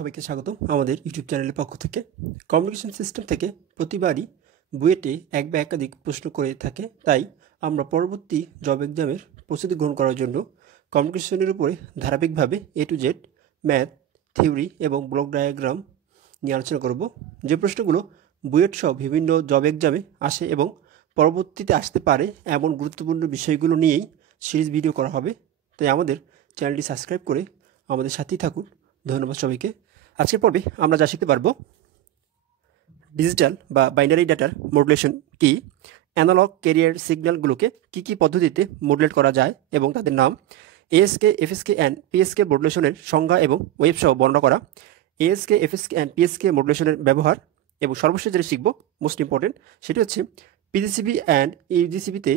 সবাইকে স্বাগতম আমাদের ইউটিউব চ্যানেলের পক্ষ থেকে। কমিউনিকেশন সিস্টেম থেকে প্রতিবারই বুয়েটে এক বা একাধিক প্রশ্ন করে থাকে, তাই আমরা পরবর্তী জব এক্সামের প্রস্তুতি গ্রহণ করার জন্য কমিউনিকেশনের উপরে ধারাবাহিকভাবে A to Z math, theory এবং ব্লক ডায়াগ্রাম নিয়ে আলোচনা করব। যে প্রশ্নগুলো বুয়েট সহ বিভিন্ন জব এক্সামে আসে এবং পরবর্তীতে আসতে পারে এমন গুরুত্বপূর্ণ বিষয়গুলো নিয়েই সিরিজ ভিডিও করা হবে, তাই আমাদের চ্যানেলটি সাবস্ক্রাইব করে আমাদের সাথেই থাকুন। ধন্যবাদ সবাইকে। আজকের পর্বে আমরা যা শিখতে পারবো, ডিজিটাল বা বাইনারি ডাটার মডুলেশন কি, অ্যানালগ ক্যারিয়ার সিগন্যালগুলোকে কী কী পদ্ধতিতে মডুলেট করা যায় এবং তাদের নাম, ASK, FSK অ্যান্ড PSK মডুলেশনের সংজ্ঞা এবং ওয়েব সহ বর্ণনা করা, ASK, FSK অ্যান্ড PSK মডুলেশনের ব্যবহার, এবং সর্বশেষ যেটা শিখব মোস্ট ইম্পর্টেন্ট সেটি হচ্ছে PGCB অ্যান্ড UGCBতে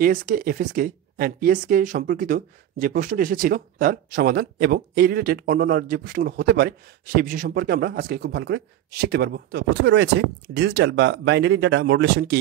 ASK, FSK অ্যান্ড PSK সম্পর্কিত যে প্রশ্নটি এসেছিল তার সমাধান এবং এই রিলেটেড অন্যান্য যে প্রশ্নগুলো হতে পারে সেই বিষয় সম্পর্কে আমরা আজকে খুব ভালো করে শিখতে পারবো। তো প্রথমে রয়েছে ডিজিটাল বা বাইনারি ডাটা মডুলেশন কি।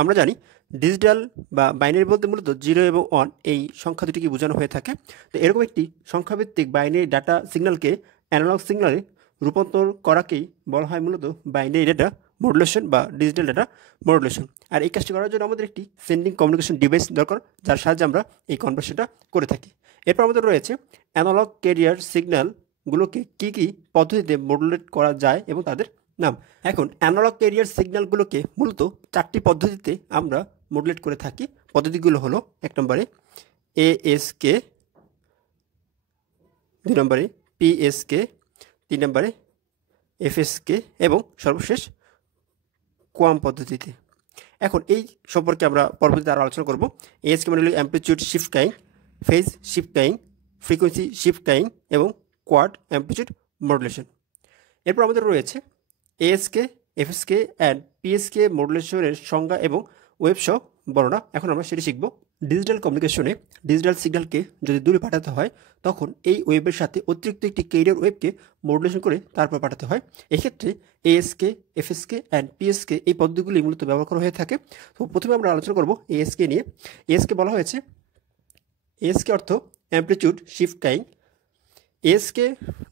আমরা জানি ডিজিটাল বা বাইনারি বলতে মূলত 0 এবং 1 এই সংখ্যা দুটিকে বোঝানো হয়ে থাকে। তো এরকম একটি সংখ্যাভিত্তিক বাইনারি ডাটা সিগন্যালকে অ্যানালগ সিগন্যালে রূপান্তর করাকেই বলা হয় মূলত বাইনারি ডাটা মডুলেশন বা ডিজিটাল ডাটা মডুলেশন। আর এই কাজটি করার জন্য আমাদের একটি সেন্ডিং কমিউনিকেশন ডিভাইস দরকার, যার সাহায্যে আমরা এই কনভার্সনটা করে থাকি। এরপর আমাদের রয়েছে অ্যানালগ ক্যারিয়ার সিগন্যালগুলোকে কী কী পদ্ধতিতে মডুলেট করা যায় এবং তাদের নাম। এখন অ্যানালগ ক্যারিয়ার সিগন্যালগুলোকে মূলত 4টি পদ্ধতিতে আমরা মডুলেট করে থাকি। পদ্ধতিগুলো হলো 1 নম্বরে ASK, 2 নম্বরে PSK, 3 নম্বরে FSK এবং সর্বশেষ কোয়াম পদ্ধতিতে। এখন এই সম্পর্কে আমরা পরবর্তীতে আরও আলোচনা করব। ASK মানে হলো amplitude shift keying, phase shift keying, frequency shift keying এবং কোয়াড অ্যাম্পলিটিউড মডুলেশন। এরপর আমাদের রয়েছে ASK, FSK অ্যান্ড PSK মডুলেশনের সংজ্ঞা এবং ওয়েব সহ বর্ণনা। এখন আমরা সেটি শিখব। ডিজিটাল কমিউনিকেশনে ডিজিটাল সিগন্যালকে যদি দূরে পাঠাতে হয় তখন এই ওয়েবের সাথে অতিরিক্ত একটি ক্যারিয়ার ওয়েবকে মডুলেশন করে তারপর পাঠাতে হয়। এক্ষেত্রে ASK, FSK অ্যান্ড PSK এই পদ্ধতিগুলি মূলত ব্যবহার করা হয়ে থাকে। তো প্রথমে আমরা আলোচনা করব ASK নিয়ে। ASK বলা হয়েছে, ASK অর্থ অ্যাম্পলিটিউড শিফট কাইং। ASK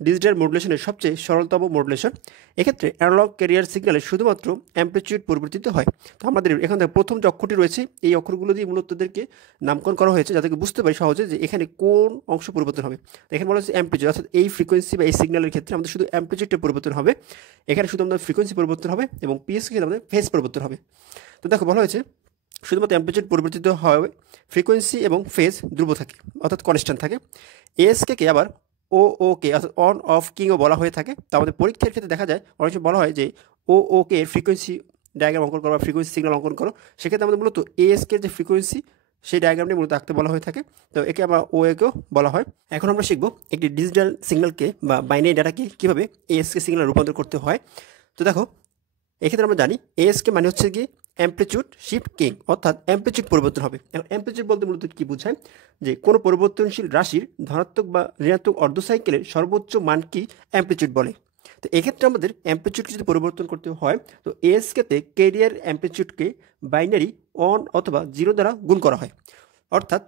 ডিজিটাল মডুলেশনের সবচেয়ে সরলতম মডুলেশন। এক্ষেত্রে অ্যানালগ ক্যারিয়ার সিগন্যালে শুধুমাত্র অ্যাম্পলিটিউড পরিবর্তিত হয়। তো আমাদের এখান থেকে প্রথম যে অক্ষরটি রয়েছে এই অক্ষরগুলো দিয়ে মূলত তাদেরকে নামকরণ করা হয়েছে যাতে বুঝতে পারি সহজে যে এখানে কোন অংশ পরিবর্তন হবে। এখানে বলা হচ্ছে অ্যাম্পলিটিউড, অর্থাৎ এই ফ্রিকোয়েন্সি বা এই সিগন্যালের ক্ষেত্রে আমাদের শুধু অ্যাম্পলিটিউডটা পরিবর্তন হবে। এখানে শুধু আমাদের ফ্রিকোয়েন্সি পরিবর্তন হবে এবং PSK আমাদের ফেজ পরিবর্তন হবে। তো দেখো বলা হয়েছে শুধুমাত্র অ্যাম্পলিটিউড পরিবর্তিত হবে, ফ্রিকোয়েন্সি এবং ফেজ ধ্রুব থাকে অর্থাৎ কনস্ট্যান্ট থাকে। ASK আবার OOK অর্থাৎ অন অফ কিংও বলা হয়ে থাকে। তো আমাদের পরীক্ষার ক্ষেত্রে দেখা যায় অনেক সময় বলা হয় যে OOK এর ফ্রিকোয়েন্সি ডায়াগ্রাম অঙ্কন করো বা ফ্রিকোয়েন্সি সিগন্যাল অঙ্কন করো। সেক্ষেত্রে আমাদের মূলত ASK এর যে ফ্রিকোয়েন্সি সেই ডায়াগ্রামটি মূলত আঁকতে বলা হয়ে থাকে। তো একে আবার OOKও বলা হয়। এখন আমরা শিখব একটি ডিজিটাল সিগন্যালকে বা বাইনারি ডাটাকে কীভাবে ASK সিগন্যাল রূপান্তর করতে হয়। তো দেখো এক্ষেত্রে আমরা জানি ASK মানে হচ্ছে কি অ্যাম্পলিটিউড শিফট কিং, অর্থাৎ অ্যাম্পলিটিউড পরিবর্তন হবে। এখন অ্যাম্পলিটিউড বলতে মূলত কী বোঝায়, যে কোনো পরিবর্তনশীল রাশির ধনাত্মক বা ঋণাত্মক অর্ধ সাইকেলের সর্বোচ্চ মান কি অ্যাম্পলিটিউড বলে। তো এক্ষেত্রে আমাদের অ্যাম্পলিটিউডকে যদি পরিবর্তন করতে হয় তো ASKতে ক্যারিয়ার অ্যাম্পলিটিউডকে বাইনারি অন অথবা 0 দ্বারা গুণ করা হয়। অর্থাৎ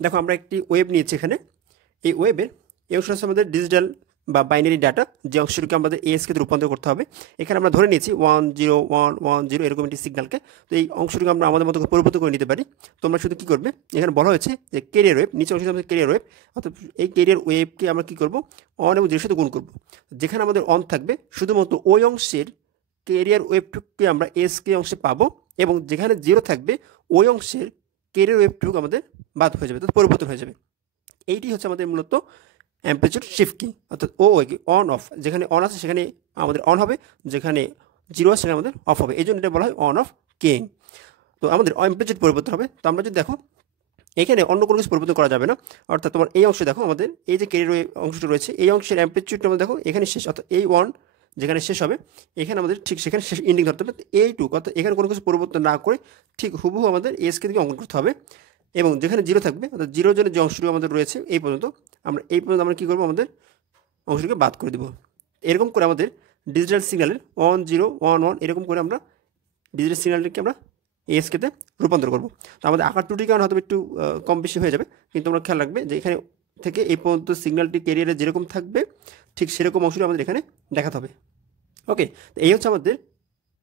দেখো আমরা একটি ওয়েব নিয়েছি, এখানে এই ওয়েবের এই অংশ হচ্ছে আমাদের ডিজিটাল বা বাইনারি ডাটা, যে অংশটিকে আমাদের ASKতে রূপান্তর করতে হবে। এখানে আমরা ধরে নিয়েছি 10110 এরকম একটি সিগন্যালকে। তো এই অংশটিকে আমরা আমাদের মতো পরিবর্তন করে নিতে পারি। তোমরা শুধু কী করবে, এখানে বলা হয়েছে যে ক্যারিয়ার ওয়েব, নিচে অংশটি আমাদের ক্যারিয়ার ওয়েব, অর্থাৎ এই ক্যারিয়ার ওয়েবকে আমরা কী করবো, অন এবং 0 সাথে গুণ করবো। যেখানে আমাদের অন থাকবে শুধুমাত্র ওই অংশের ক্যারিয়ার ওয়েবটুকুকে আমরা ASK অংশে পাবো, এবং যেখানে 0 থাকবে ওই অংশের ক্যারিয়ার ওয়েবটুকু আমাদের বাদ হয়ে যাবে, অর্থাৎ পরিবর্তন হয়ে যাবে। এইটি হচ্ছে আমাদের মূলত অ্যাম্পলিটিউড শিফট কিং, অর্থাৎ OOK অন অফ। যেখানে অন আছে সেখানে আমাদের অন হবে, যেখানে 0 আছে সেখানে আমাদের অফ হবে। এই জন্য এটা বলা হয় অন অফ কিং। তো আমাদের অ্যাম্পলিটিউড পরিবর্তন হবে। তো আমরা যদি দেখো এখানে অন্য কোনো কিছু পরিবর্তন করা যাবে না। অর্থাৎ তোমার এই অংশে দেখো আমাদের এই যে ক্যারিয়ার অংশটি রয়েছে এই অংশের অ্যাম্পলিটিউডটা আমাদের দেখো এখানে শেষ, অর্থাৎ এই 1 যেখানে শেষ হবে এখানে আমাদের ঠিক সেখানে শেষ ইন্ডিং ধরতে হবে। এইটুকু অর্থাৎ এখানে কোনো কিছু পরিবর্তন না করে ঠিক হুবহু আমাদের ASK দিকে অঙ্কন করতে হবে। এবং যেখানে 0 থাকবে অর্থাৎ 0 জনের যে অংশটুকু আমাদের রয়েছে এই পর্যন্ত আমরা কী করবো, আমাদের অংশটিকে বাদ করে দেবো। এরকম করে আমাদের ডিজিটাল সিগন্যালের 1011 এরকম করে আমরা ডিজিটাল সিগন্যালটিকে আমরা ASKতে রূপান্তর করবো। তো আমাদের আকার ত্রুটির কারণে হয়তো একটু কম বেশি হয়ে যাবে, কিন্তু আমরা খেয়াল রাখবে যে এখানে থেকে এই পর্যন্ত সিগন্যালটি ক্যারিয়ারে যেরকম থাকবে ঠিক সেরকম অংশটি আমাদের এখানে দেখাতে হবে। ওকে, তো এই হচ্ছে আমাদের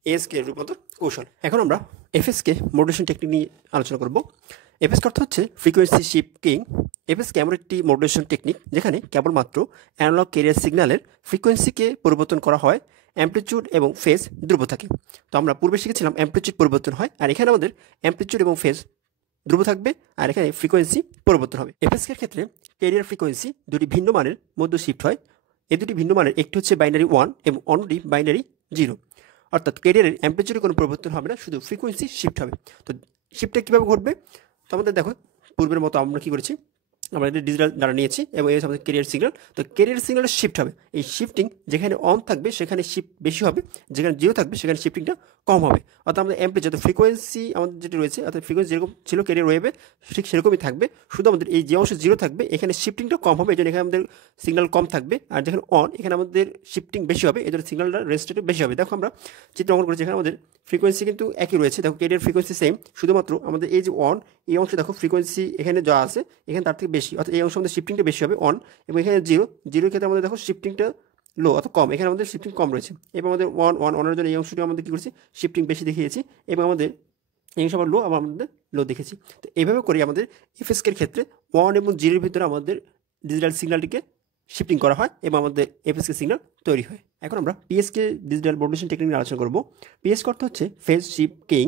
এএসকে রূপান্তর কৌশল। এখন আমরা এফএসকে মডুলেশন টেকনিক নিয়ে আলোচনা করব। এফএসকে অর্থ হচ্ছে ফ্রিকোয়েন্সি শিফটিং। এফএসকে এমন একটি মডুলেশন টেকনিক যেখানে কেবলমাত্র অ্যানালগ ক্যারিয়ার সিগন্যালের ফ্রিকোয়েন্সিকে পরিবর্তন করা হয়, অ্যামপ্লিটিউড এবং ফেজ ধ্রুব থাকে। তো আমরা পূর্বে শিখেছিলাম অ্যামপ্লিটিউড পরিবর্তন হয়, আর এখানে আমাদের অ্যামপ্লিটিউড এবং ফেজ ধ্রুব থাকবে, আর এখানে ফ্রিকোয়েন্সি পরিবর্তন হবে। এফএসকের ক্ষেত্রে ক্যারিয়ার ফ্রিকোয়েন্সি দুটি ভিন্ন মানের মধ্যে শিফট হয়। এই দুটি ভিন্ন মানের একটি হচ্ছে বাইনারি 1 এবং অন্যটি বাইনারি 0। অর্থাৎ ক্যারিয়ারের অ্যামপ্লিটিউডে কোনো পরিবর্তন হবে না, শুধু ফ্রিকোয়েন্সি শিফট হবে। তো শিফটটা কীভাবে ঘটবে? তো আমাদের দেখো পূর্বের মতো আমরা কী করেছি, আমরা এটা ডিজিটাল ডাটা নিয়েছি এবং এই আমাদের ক্যারিয়ার সিগন্যাল। তো ক্যারিয়ার সিগন্যালটা শিফট হবে। এই শিফটিং যেখানে অন থাকবে সেখানে শিফট বেশি হবে, যেখানে জিরো থাকবে সেখানে শিফটিংটা কম হবে। অর্থাৎ আমাদের অ্যামপ্লিটিউড ফ্রিকোয়েন্সি আমাদের যেটা রয়েছে, অর্থাৎ ফ্রিকোয়েন্সি যেরকম ছিল ক্যারিয়ার ওয়েভে ঠিক সেরকমই থাকবে, শুধু আমাদের এই যে অংশ জিরো থাকবে এখানে শিফটিংটা কম হবে, এই জন্য এখানে আমাদের সিগন্যাল কম থাকবে। আর যেখানে অন এখানে আমাদের শিফটিং বেশি হবে, এই জন্য সিগন্যালটা রেজিস্ট্রেটে বেশি হবে। দেখো আমরা চিত্র অঙ্কন করেছি, এখানে আমাদের ফ্রিকোয়েন্সি কিন্তু একই রয়েছে। দেখো ক্যারিয়ার ফ্রিকোয়েন্সি সেম, শুধুমাত্র আমাদের এই যে অন এই অংশে দেখো ফ্রিকোয়েন্সি এখানে যা আছে এখানে তার থেকে বেশি, অর্থাৎ এই অংশ আমাদের শিফটিংটা বেশি হবে অন, এবং এখানে জিরোর ক্ষেত্রে আমাদের দেখো শিফটিংটা লো অর্থাৎ কম, এখানে আমাদের শিফটিং কম রয়েছে। এবং আমাদের ওয়ানের জন্য এই অংশটি আমাদের কী করেছি, শিফটিং বেশি দেখিয়েছি, এবং আমাদের এই অংশ আবার লো, আবার আমাদের লো দেখেছি। তো এইভাবে করে আমাদের এফএসকের ক্ষেত্রে 1 এবং 0-এর ভিতরে আমাদের ডিজিটাল সিগন্যালটিকে শিফটিং করা হয় এবং আমাদের এফএসকে সিগন্যাল তৈরি হয়। এখন আমরা পিএসকে ডিজিটাল মডুলেশন টেকনিক নিয়ে আলোচনা করব। পিএসকে অর্থ হচ্ছে ফেজ শিফটিং।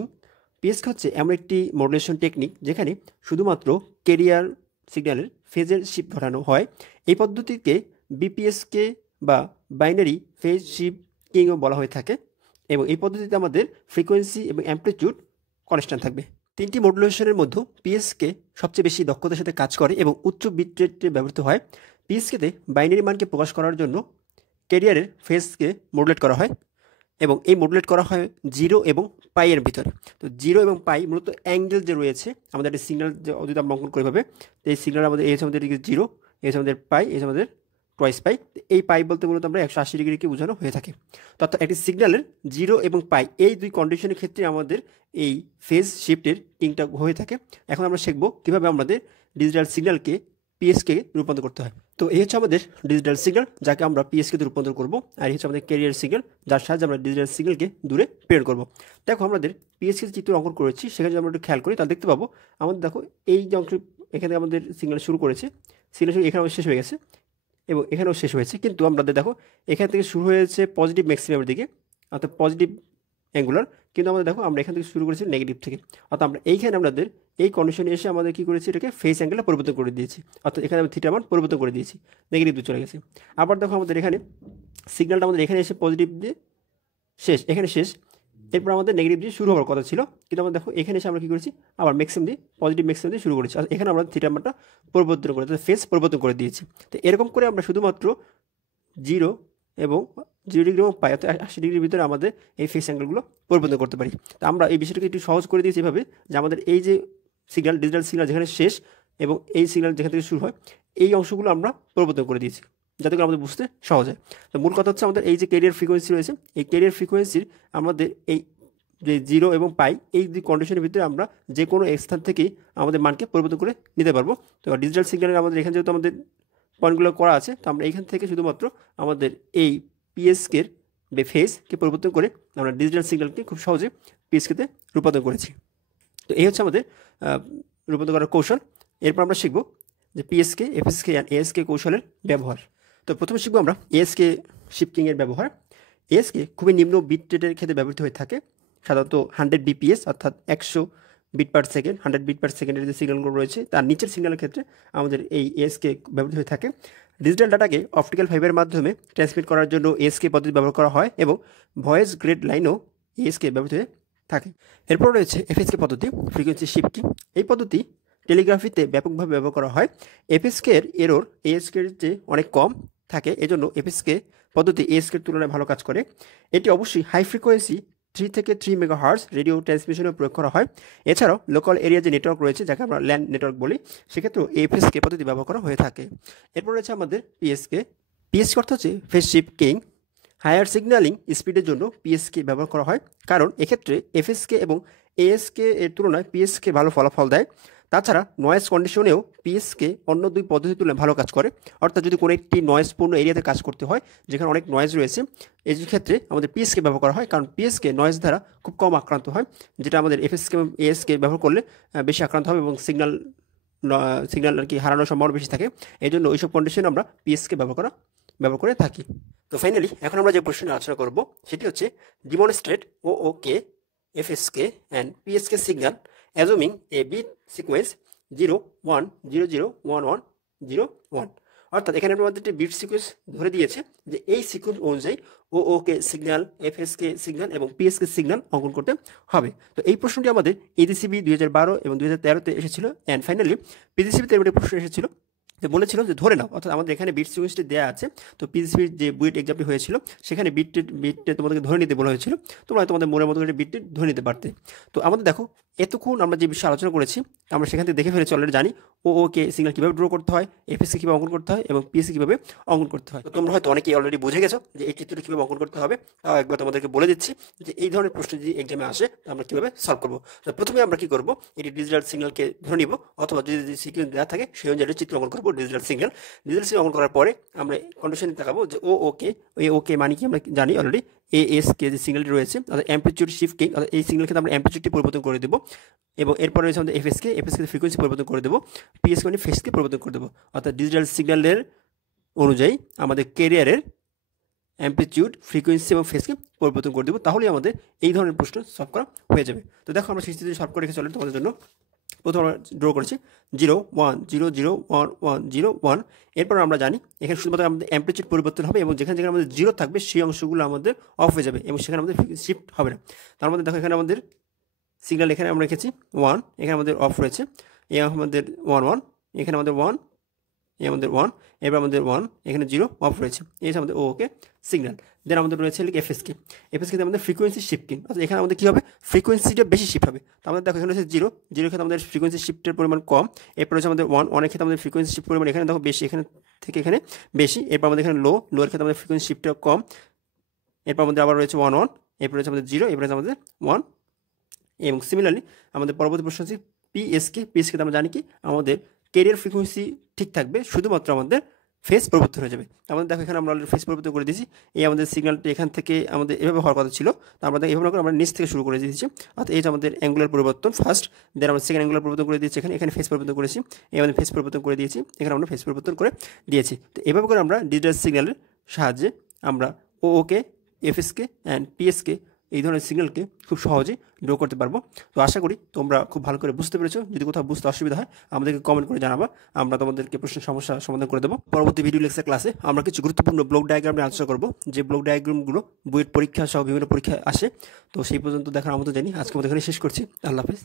পিএসকে হচ্ছে এমন একটি মডুলেশন টেকনিক যেখানে শুধুমাত্র ক্যারিয়ার সিগন্যালের ফেজের শিফট ঘটানো হয়। এই পদ্ধতিকে বিপিএসকে বা বাইনারি ফেজ শিফটিংও বলা হয়ে থাকে, এবং এই পদ্ধতিতে আমাদের ফ্রিকোয়েন্সি এবং অ্যামপ্লিটিউড কনস্ট্যান্ট থাকবে। তিনটি মডুলেশনের মধ্যে পিএসকে সবচেয়ে বেশি দক্ষতার সাথে কাজ করে এবং উচ্চ বিট রেটে ব্যবহৃত হয়। পিএসকেতে বাইনারি মানকে প্রকাশ করার জন্য ক্যারিয়ারের ফেজকে মডুলেট করা হয়, এবং এই মডুলেট করা হয় 0 এবং পাইয়ের ভিতরে। তো 0 এবং পাই মূলত অ্যাঙ্গেল যে রয়েছে আমাদের একটা সিগন্যাল যে যদি আমরা অঙ্কন করি ভাবে, তো এই সিগন্যাল আমাদের এই হচ্ছে আমাদের 0, এই হচ্ছে আমাদের পাই, এই হচ্ছে আমাদের টয়েস পাই। এই পাই বলতে মূলত আমরা 180 ডিগ্রিকে বোঝানো হয়ে থাকে। তো অর্থাৎ একটি সিগন্যালের 0 এবং পাই এই দুই কন্ডিশনের ক্ষেত্রে আমাদের এই ফেজ শিফটের কিংটা হয়ে থাকে। এখন আমরা শিখব কীভাবে আমাদের ডিজিটাল সিগন্যালকে পিএসকে রূপান্তর করতে হয়। তো এই হচ্ছে আমাদের ডিজিটাল সিগন্যাল যাকে আমরা পিএসকে রূপান্তর করব, আর এই হচ্ছে আমাদের ক্যারিয়ার সিগন্যাল যার সাহায্যে আমরা ডিজিটাল সিগন্যালকে দূরে প্রেরণ করব। দেখো আমাদের পিএসকে চিত্র অঙ্কন করেছি, সেখানে যদি আমরা একটু খেয়াল করি তাহলে দেখতে পাবো আমাদের দেখো এই যে অংশ এখানে আমাদের সিগন্যাল শুরু করেছে, সিগন্যাল এখানে শেষ হয়ে গেছে এবং এখানেও শেষ হয়েছে, কিন্তু আমাদের দেখো এখান থেকে শুরু হয়েছে পজিটিভ ম্যাক্সিমামের দিকে, অর্থাৎ পজিটিভ অ্যাঙ্গুলার, কিন্তু আমাদের দেখো আমরা এখান থেকে শুরু করেছি নেগেটিভ থেকে। অর্থাৎ আমরা এইখানে আমাদের এই কন্ডিশনে এসে আমাদের কী করেছি, এটাকে ফেস অ্যাঙ্গেলটা পরিবর্তন করে দিয়েছি, অর্থাৎ এখানে আমরা থিটা মান পরিবর্তন করে দিয়েছি, নেগেটিভ দিয়ে চলে গেছে। আবার দেখো আমাদের এখানে সিগন্যালটা আমাদের এখানে এসে পজিটিভ দিয়ে শেষ, এখানে শেষ, এরপর আমাদের নেগেটিভ দিয়ে শুরু হওয়ার কথা ছিল, কিন্তু আমরা দেখো এখানে এসে আমরা কী করেছি, আবার ম্যাক্সিমাম দিয়ে পজিটিভ ম্যাক্সিমাম দিয়ে শুরু করেছি, আর এখানে আমরা থিটা মানটা পরিবর্তন করে ফেস পরিবর্তন করে দিয়েছি। তো এরকম করে আমরা শুধুমাত্র 0 এবং 0 ডিগ্রি এবং পাই, অর্থাৎ 80 ডিগ্রির ভিতরে আমাদের এই ফেস অ্যাঙ্গেলগুলো পরিবর্তন করতে পারি। তো আমরা এই বিষয়টাকে একটু সহজ করে দিয়েছি এভাবে যে আমাদের এই যে সিগন্যাল ডিজিটাল সিগন্যাল যেখানে শেষ এবং এই সিগন্যাল যেখান থেকে শুরু হয় এই অংশগুলো আমরা পরিবর্তন করে দিয়েছি যাতে করে আমাদের বুঝতে সহজ হয়। তো মূল কথা হচ্ছে আমাদের এই যে ক্যারিয়ার ফ্রিকোয়েন্সি রয়েছে, এই ক্যারিয়ার ফ্রিকোয়েন্সির আমাদের এই যে 0 এবং পাই এই দুই কন্ডিশনের ভিতরে আমরা যে কোনো এক স্থান থেকেই আমাদের মানকে পরিবর্তন করে নিতে পারবো। তো ডিজিটাল সিগন্যালের আমাদের এখানে যেহেতু আমাদের পয়েন্টগুলো করা আছে, তো আমরা এইখান থেকে শুধুমাত্র আমাদের এই পিএসকের ফেজকে পরিবর্তন করে আমরা ডিজিটাল সিগন্যালকে খুব সহজে পিএসকেতে রূপান্তর করেছি। তো এই হচ্ছে আমাদের রূপান্তর করার কৌশল। এরপর আমরা শিখব যে পিএসকে, এফএসকে আর এএসকে কৌশলের ব্যবহার। তো প্রথমে শিখবো আমরা এএসকে শিফটিংয়ের ব্যবহার। এএসকে খুবই নিম্ন বিট রেটের ক্ষেত্রে ব্যবহৃত হয়ে থাকে, সাধারণত 100 বিপিএস অর্থাৎ 100 বিট পার সেকেন্ড, 100 বিট পার সেকেন্ডের যে সিগন্যালগুলো রয়েছে তার নিচের সিগন্যালের ক্ষেত্রে আমাদের এই এএসকে ব্যবহৃত হয়ে থাকে। ডিজিটাল ডাটাকে অপটিক্যাল ফাইবারের মাধ্যমে ট্রান্সমিট করার জন্য এএসকে পদ্ধতি ব্যবহার করা হয় এবং ভয়েস গ্রেড লাইনও এএসকে ব্যবহৃত হয়ে থাকে। এরপর রয়েছে এফএসকে পদ্ধতি, ফ্রিকোয়েন্সি শিফটিং। এই পদ্ধতি টেলিগ্রাফিতে ব্যাপকভাবে ব্যবহার করা হয়। এফএসকের এরর এএসকের চেয়ে অনেক কম থাকে, এজন্য এফএসকে পদ্ধতি এএসকের তুলনায় ভালো কাজ করে। এটি অবশ্যই হাই ফ্রিকোয়েন্সি 3 থেকে 3 মেগাহার্টজ রেডিও ট্রান্সমিশনে প্রয়োগ করা হয়। এছাড়াও লোকাল এরিয়া যে নেটওয়ার্ক রয়েছে যাকে আমরা ল্যান্ড নেটওয়ার্ক বলি, সেক্ষেত্রেও এফএসকে পদ্ধতি ব্যবহার করা হয়ে থাকে। এরপর রয়েছে আমাদের পিএসকে। পিএসকে অর্থ হচ্ছে ফেজ শিফটিং। হায়ার সিগন্যালিং স্পিডের জন্য পিএসকে ব্যবহার করা হয়, কারণ এক্ষেত্রে এফএসকে এবং এএসকে এর তুলনায় পিএসকে ভালো ফলাফল দেয়। তাছাড়া নয়েজ কন্ডিশনেও পিএসকে অন্য দুই পদ্ধতির তুলনায় ভালো কাজ করে। অর্থাৎ যদি কোনো একটি নয়েজপূর্ণ এরিয়াতে কাজ করতে হয়, যেখানে অনেক নয়েজ রয়েছে, এই ক্ষেত্রে আমাদের পিএসকে ব্যবহার করা হয়, কারণ পিএসকে নয়েজ দ্বারা খুব কম আক্রান্ত হয়, যেটা আমাদের এফএসকে এবং এএসকে ব্যবহার করলে বেশি আক্রান্ত হবে এবং সিগন্যাল আর কি হারানোর সম্ভাবনা বেশি থাকে। এই জন্য ওইসব কন্ডিশনে আমরা পিএসকে ব্যবহার করে থাকি। তো ফাইনালি এখন আমরা যে প্রশ্ন আলোচনা করব সেটি হচ্ছে demonstrate okay FSK and PSK signal assuming a bit sequence 0 1 0 0 1 1 0 1। অর্থাৎ এখানে আমাদের একটি বিট সিকোয়েন্স ধরে দিয়েছে যে এই সিকোয়েন্স অনুযায়ী ওকে সিগন্যাল, এফএসকে সিগন্যাল এবং পিএসকে সিগন্যাল অঙ্কন করতে হবে। তো এই প্রশ্নটি আমাদের এডিসিবি 2012 এবং 2013-তে এসেছিল। অ্যান্ড ফাইনালি পিজিসিবিতে একটা প্রশ্ন এসেছিল যে বলেছিল যে ধরে নাও, অর্থাৎ আমাদের এখানে বিট সিকোয়েন্সটি দেওয়া আছে। তো পিজিসিবির যে বুয়েট এক্সামটি হয়েছিল সেখানে বিটটা তোমাদেরকে ধরে নিতে বলা হয়েছিল, তোমরা তোমাদের মনের মতো করে বিটটি ধরে নিতে পারতে। তো আমাদের দেখো এতক্ষণ আমরা যে বিষয়ে আলোচনা করেছি আমরা সেখান থেকে দেখে ফেলেছি, অলরেডি জানি ওকে সিগন্যাল কীভাবে ড্র করতে হয়, এফএসকে কীভাবে অঙ্কন করতে হয় এবং পিএসকে কীভাবে অঙ্কন করতে হয়। তো তোমরা হয়তো অনেকেই অলরেডি বুঝে গেছো যে এই চিত্রটি কীভাবে অঙ্কন করতে হবে। তাও একবার তোমাদেরকে বলে দিচ্ছি যে এই ধরনের প্রশ্ন যদি এক্সামে আসে আমরা কীভাবে সলভ করবো। তো প্রথমে আমরা কী করবো, এটি ডিজিটাল সিগন্যালকে ধরে নিব, অথবা যদি সিকোয়েন্স দেওয়া থাকে সেই অনুযায়ী চিত্র অঙ্কন করবো ডিজিটাল সিগন্যাল অঙ্কন করার পরে আমরা কন্ডিশনে তাকাবো যে ওকে মানে কি আমরা জানি অলরেডি এএসকে যে সিগন্যালটি রয়েছে, অর্থাৎ অ্যাম্পলিটিউড শিফটিং, অর্থাৎ এই সিগন্যালকে আমরা অ্যাম্পলিটিউডটি পরিবর্তন করে দেবো। এবং এরপরে রয়েছে আমাদের এফএসকে ফ্রিকোয়েন্সি পরিবর্তন করে দেবো, পিএসকে মানে ফেসকে পরিবর্তন করে দেবো। অর্থাৎ ডিজিটাল সিগন্যালের অনুযায়ী আমাদের ক্যারিয়ারের অ্যাম্পলিটিউড, ফ্রিকোয়েন্সি এবং ফেসকে পরিবর্তন করে দেবো, তাহলেই আমাদের এই ধরনের প্রশ্ন সলভ করা হয়ে যাবে। তো দেখো আমরা সেই স্থিতি সলভ করে রেখে চলেন তোমাদের জন্য। প্রথম আমরা ড্র করেছি 0 1 0 0 1 1 0 1। এরপর আমরা জানি এখানে শুধুমাত্র আমাদের অ্যাম্পলিটিউড পরিবর্তন হবে এবং যেখানে আমাদের 0 থাকবে সেই অংশগুলো আমাদের অফ হয়ে যাবে এবং সেখানে আমাদের শিফট হবে না। তার মধ্যে দেখো এখানে আমাদের সিগন্যাল এখানে আমরা রেখেছি 1, এখানে আমাদের অফ রয়েছে, এ আমাদের 1 1, এখানে আমাদের 1, এ আমাদের 1, এবার আমাদের 1, এখানে 0 অফ রয়েছে, এই আমাদের ওকে সিগন্যাল। দেন আমাদের রয়েছে এফএসকে আমাদের ফ্রিকোয়েন্সি শিফটিং, অর্থাৎ এখানে আমাদের কী হবে, ফ্রিকোয়েন্সিটা বেশি শিফট হবে। তো আমাদের দেখো এখানে হচ্ছে 0 ক্ষেত্রে আমাদের ফ্রিকোয়েন্সি শিফটের পরিমাণ কম। এরপর হচ্ছে আমাদের 1 ক্ষেত্রে আমাদের ফ্রিকোয়েন্সি শিফট পরিমাণ এখানে দেখো বেশি, এখানে থেকে এখানে বেশি। এরপর আমাদের এখানে লোয়ের ক্ষেত্রে আমাদের ফ্রিকোয়েন্সি শিফটটা কম। এরপর আমাদের আবার রয়েছে 1 1, এরপর রয়েছে আমাদের 0, এরপর রয়েছে আমাদের 1। এবং সিমিলারলি আমাদের পরবর্তী প্রশ্ন হচ্ছে পিএসকে আমরা জানি কি আমাদের ক্যারিয়ার ফ্রিকোয়েন্সি ঠিক থাকবে, শুধুমাত্র আমাদের ফেস পরিবর্তন হয়ে যাবে। আমাদের দেখো এখানে আমরা অলরেডি ফেস পরিবর্তন করে দিয়েছি। এই আমাদের সিগন্যালটি এখান থেকে আমাদের এভাবে হওয়ার কথা ছিল, তো আমাদের এভাবে করে আমরা নিচ থেকে শুরু করে দিয়েছি। অর্থাৎ এই যে আমাদের অ্যাঙ্গুলার পরিবর্তন ফার্স্ট, দেন আমরা সেকেন্ড অ্যাঙ্গুলার পরিবর্তন করে দিয়েছি, এখানে ফেস পরিবর্তন করেছি, এই আমাদের ফেস পরিবর্তন করে দিয়েছি, এখানে আমরা ফেস পরিবর্তন করে দিয়েছি। তো এভাবে করে আমরা ডিজিটাল সিগন্যালের সাহায্যে আমরা ওকে, এফএসকে অ্যান্ড পিএসকে এই ধরনের সিগন্যালকে খুব সহজেই ড্র করতে পারবো। তো আশা করি তোমরা খুব ভালো করে বুঝতে পেরেছো। যদি কোথাও বুঝতে অসুবিধা হয় আমাদেরকে কমেন্ট করে জানাবা, আমরা তোমাদেরকে প্রশ্নের সমস্যা সমাধান করে দেবো। পরবর্তী ভিডিও লেকচার ক্লাসে আমরা কিছু গুরুত্বপূর্ণ ব্লক ডায়াগ্রাম নিয়ে আলোচনা করবো, যে ব্লক ডায়াগ্রামগুলো বুয়েট পরীক্ষা সহ বিভিন্ন পরীক্ষায় আসে। তো সেই পর্যন্ত দেখার আমন্ত্রণ জানি। আজকের মতো এখানে শেষ করছি। আল্লাহ হাফেজ।